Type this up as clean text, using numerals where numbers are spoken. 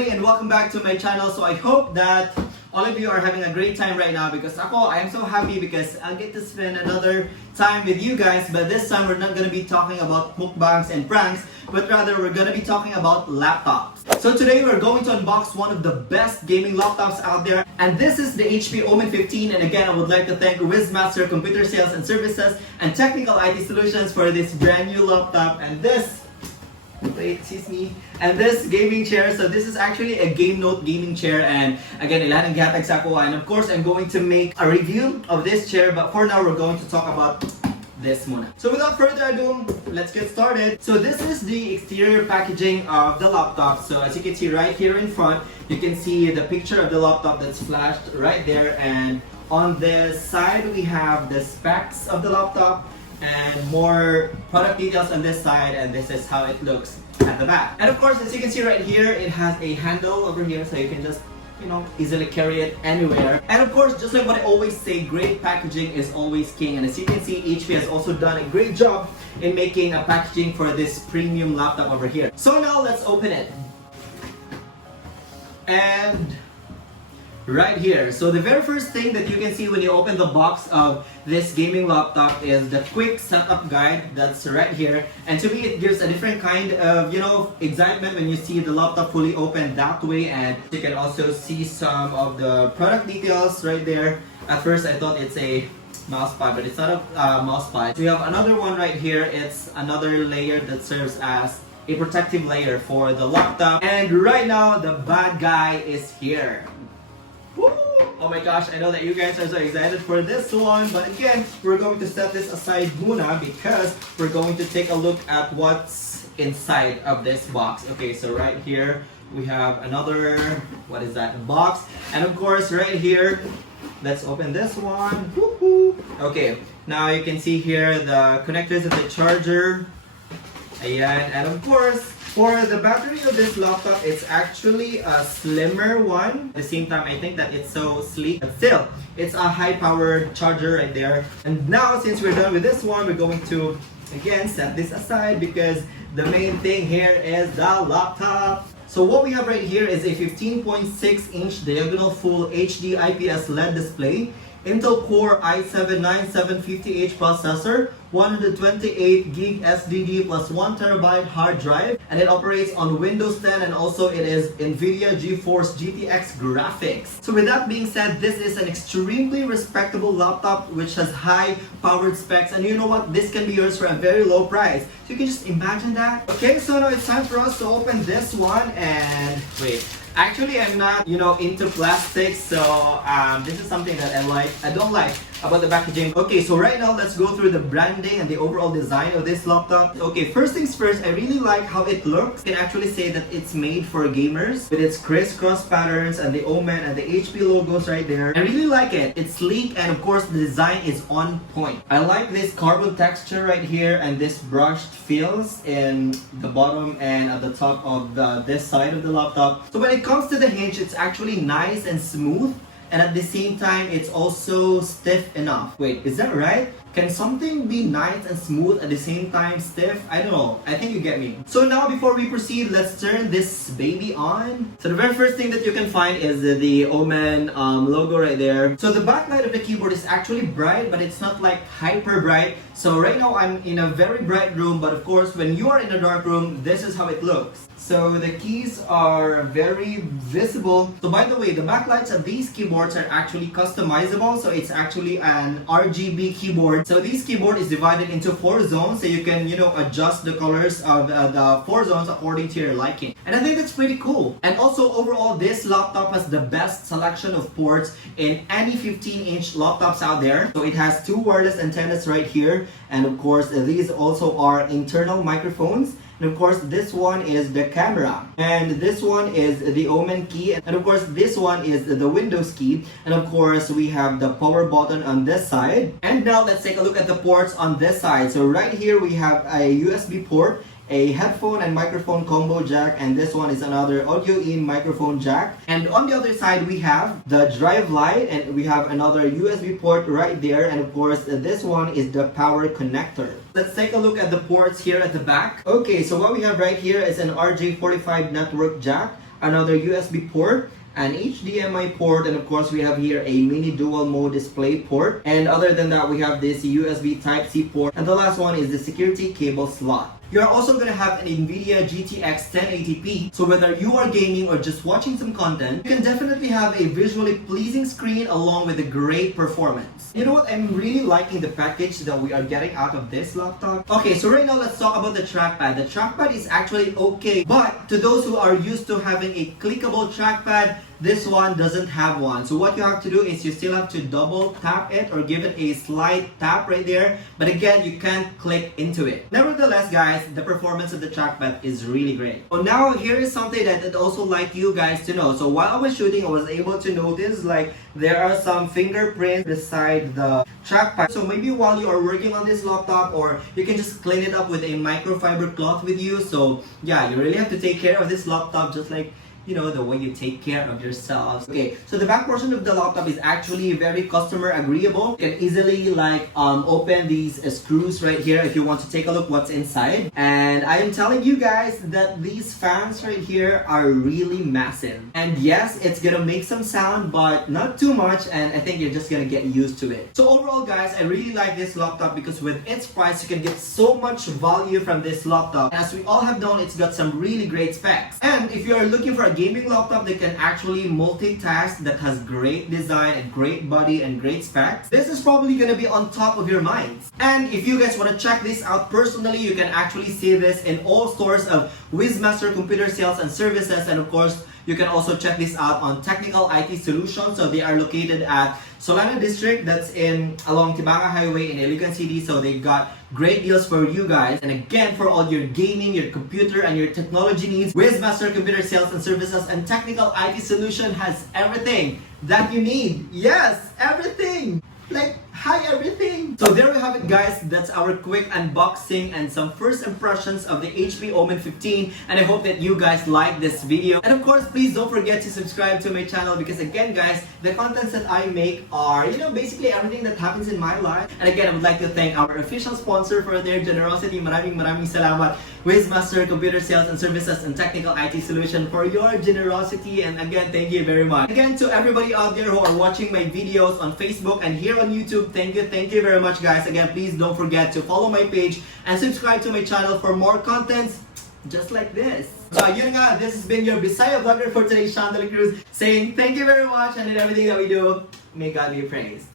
everybody and welcome back to my channel. So I hope that all of you are having a great time right now because I am so happy because I'll get to spend another time with you guys. But this time we're not going to be talking about mukbangs and pranks, but rather we're going to be talking about laptops. So today we're going to unbox one of the best gaming laptops out there, and this is the HP Omen 15. And again, I would like to thank Wizmaster Computer Sales and Services and Technical IT Solutions for this brand new laptop and this and this gaming chair. So this is actually a Game Note gaming chair, and again, ilan ang gihatag sa ako, and of course I'm going to make a review of this chair, but for now we're going to talk about this muna. So without further ado, let's get started. So this is the exterior packaging of the laptop. So as you can see right here in front, you can see the picture of the laptop that's flashed right there, and on the side we have the specs of the laptop and more product details on this side, and this is how it looks at the back. And of course, as you can see right here, it has a handle over here so you can just easily carry it anywhere. And of course, just like what I always say, great packaging is always king. And as you can see, HP has also done a great job in making a packaging for this premium laptop over here. So now let's open it. And right here, so the very first thing that you can see when you open the box of this gaming laptop is the quick setup guide that's right here. And to me, it gives a different kind of excitement when you see the laptop fully open that way. And you can also see some of the product details right there. At first I thought it's a mouse pad, but it's not a mouse pad. We have another one right here. It's another layer that serves as a protective layer for the laptop. And right now the bad guy is here. Woo! Oh my gosh, I know that you guys are so excited for this one, but again, we're going to set this aside muna because we're going to take a look at what's inside of this box. Okay, so right here we have another, what is that, box, and of course right here, let's open this one. Woohoo! Okay, now you can see here the connectors of the charger. Ayan, and of course, for the battery of this laptop, it's actually a slimmer one. At the same time, I think that it's so sleek, but still, it's a high-powered charger right there. And now, since we're done with this one, we're going to, again, set this aside because the main thing here is the laptop. So what we have right here is a 15.6-inch diagonal full HD IPS LED display, Intel Core i7-9750H processor, 128 gig SSD plus 1 terabyte hard drive, and it operates on Windows 10, and also it is NVIDIA GeForce GTX graphics. So with that being said, this is an extremely respectable laptop which has high powered specs, and you know what, this can be yours for a very low price. So you can just imagine that. Okay, so now it's time for us to open this one, and wait. Actually, I'm not, into plastics, so this is something that I don't like about the packaging. Okay, so right now let's go through the branding and the overall design of this laptop. Okay, first things first, I really like how it looks. You can actually say that it's made for gamers with its crisscross patterns and the Omen and the HP logos right there. I really like it. It's sleek, and of course the design is on point. I like this carbon texture right here and this brushed feels in the bottom and at the top of this side of the laptop. So when it comes to the hinge, it's actually nice and smooth, and at the same time it's also stiff enough. Wait, is that right? Can something be nice and smooth at the same time stiff? I don't know. I think you get me. So now before we proceed, let's turn this baby on. So the very first thing that you can find is the Omen logo right there. So the backlight of the keyboard is actually bright, but it's not like hyper bright. So right now I'm in a very bright room, but of course when you are in a dark room, this is how it looks. So the keys are very visible. So by the way, the backlights of these keyboards are actually customizable. So it's actually an RGB keyboard. So this keyboard is divided into 4 zones, so you can, adjust the colors of the 4 zones according to your liking. And I think that's pretty cool. And also overall, this laptop has the best selection of ports in any 15-inch laptops out there. So it has 2 wireless antennas right here. And of course, these also are internal microphones. And of course, this one is the camera. And this one is the Omen key. And of course, this one is the Windows key. And of course, we have the power button on this side. And now let's take a look at the ports on this side. So right here, we have a USB port, a headphone and microphone combo jack, and this one is another audio in microphone jack. And on the other side we have the drive light, and we have another USB port right there, and of course this one is the power connector. Let's take a look at the ports here at the back. Okay, so what we have right here is an RJ45 network jack, another USB port, an HDMI port, and of course we have here a mini dual mode display port. And other than that, we have this USB Type-C port, and the last one is the security cable slot. You're also going to have an NVIDIA GTX 1080p, so whether you are gaming or just watching some content, you can definitely have a visually pleasing screen along with a great performance. You know what, I'm really liking the package that we are getting out of this laptop. Okay, so right now let's talk about the trackpad. The trackpad is actually okay, but to those who are used to having a clickable trackpad, this one doesn't have one. So what you have to do is you still have to double tap it or give it a slight tap right there. But again, you can't click into it. Nevertheless, guys, the performance of the trackpad is really great. So now here is something that I'd also like you guys to know. So while I was shooting, I was able to notice like there are some fingerprints beside the trackpad. So maybe while you are working on this laptop, or you can just clean it up with a microfiber cloth with you. So yeah, you really have to take care of this laptop just like, you know, the way you take care of yourselves. Okay, so the back portion of the laptop is actually very customer agreeable. You can easily like open these screws right here if you want to take a look what's inside. And I am telling you guys that these fans right here are really massive. And yes, it's gonna make some sound, but not too much, and I think you're just gonna get used to it. So overall, guys, I really like this laptop because with its price, you can get so much value from this laptop. As we all have known, it's got some really great specs. And if you are looking for a gaming laptop that can actually multitask, that has great design and great body and great specs, this is probably going to be on top of your minds. And if you guys want to check this out personally, you can actually see this in all stores of Wizmaster Computer Sales and Services, and of course you can also check this out on Technical IT Solutions. So they are located at Solana District, that's in along Tibanga Highway in Iligan City. So they've got great deals for you guys. And again, for all your gaming, your computer, and your technology needs, Wizmaster Computer Sales and Services and Technical IT Solution has everything that you need. Yes, everything! Like, hi everything! So there we have it, guys. That's our quick unboxing and some first impressions of the HP Omen 15. And I hope that you guys like this video. And of course, please don't forget to subscribe to my channel, because again, guys, the contents that I make are, you know, basically everything that happens in my life. And again, I would like to thank our official sponsor for their generosity. Maraming salamat, Wizmaster Computer Sales and Services and Technical IT Solution, for your generosity. And again, thank you very much. Again, to everybody out there who are watching my videos on Facebook and here on YouTube, thank you very much, guys. Again, please don't forget to follow my page and subscribe to my channel for more contents just like this. So yun nga, this has been your Bisaya vlogger for today, Sean De La Cruz, saying thank you very much, and in everything that we do, may God be praised.